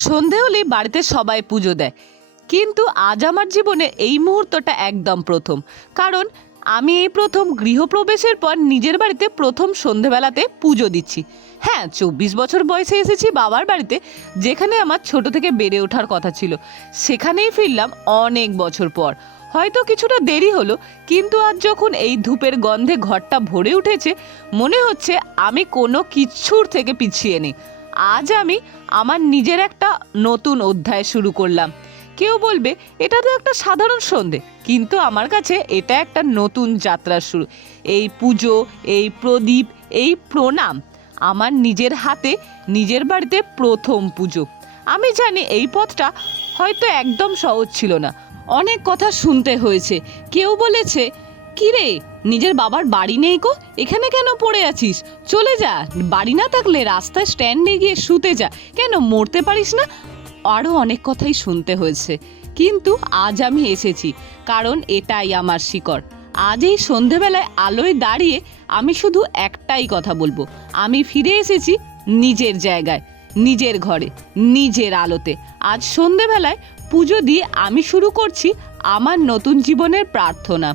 সন্ধে হলেই বাড়িতে সবাই পুজো দেয়। কিন্তু আজ আমার জীবনে এই মুহূর্তটা একদম প্রথম। কারণ আমি এই প্রথম গৃহপ্রবেশের পর নিজের বাড়িতে প্রথম সন্ধেবেলাতে পুজো দিচ্ছি। হ্যাঁ চব্বিশ বছর বয়সে এসেছি বাবার বাড়িতে, যেখানে আমার ছোট থেকে বেড়ে ওঠার কথা ছিল। সেখানেই ফিরলাম অনেক বছর পর। হয়তো কিছুটা দেরি হলো, কিন্তু আজ যখন এই ধূপের গন্ধে ঘরটা ভরে উঠেছে, মনে হচ্ছে আমি কোনো কিচ্ছুর থেকে পিছিয়ে নেই। আজ আমি আমার নিজের একটা নতুন অধ্যায় শুরু করলাম। কেউ বলবে, এটা তো একটা সাধারণ সন্ধে, কিন্তু আমার কাছে এটা একটা নতুন যাত্রার শুরু। এই পুজো, এই প্রদীপ, এই প্রণাম, আমার নিজের হাতে, নিজের বাড়িতে প্রথম পুজো। আমি জানি এই পথটা হয়তো একদম সহজ ছিল না। অনেক কথা শুনতে হয়েছে। কেউ বলেছে, কিরে নিজের বাবার বাড়ি নেই কো এখানে কেন পড়ে আছিস? চলে যা, বাড়ি না থাকলে রাস্তায় স্ট্যান্ডে গিয়ে শুতে যা। কেন মরতে পারিস না? আরও অনেক কথাই শুনতে হয়েছে। কিন্তু আজ আমি এসেছি, কারণ এটাই আমার শিকড়। আজ এই সন্ধেবেলায় আলোয় দাঁড়িয়ে আমি শুধু একটাই কথা বলব। আমি ফিরে এসেছি নিজের জায়গায়, নিজের ঘরে, নিজের আলোতে। আজ সন্ধেবেলায় পুজো দিয়ে আমি শুরু করছি আমার নতুন জীবনের প্রার্থনা।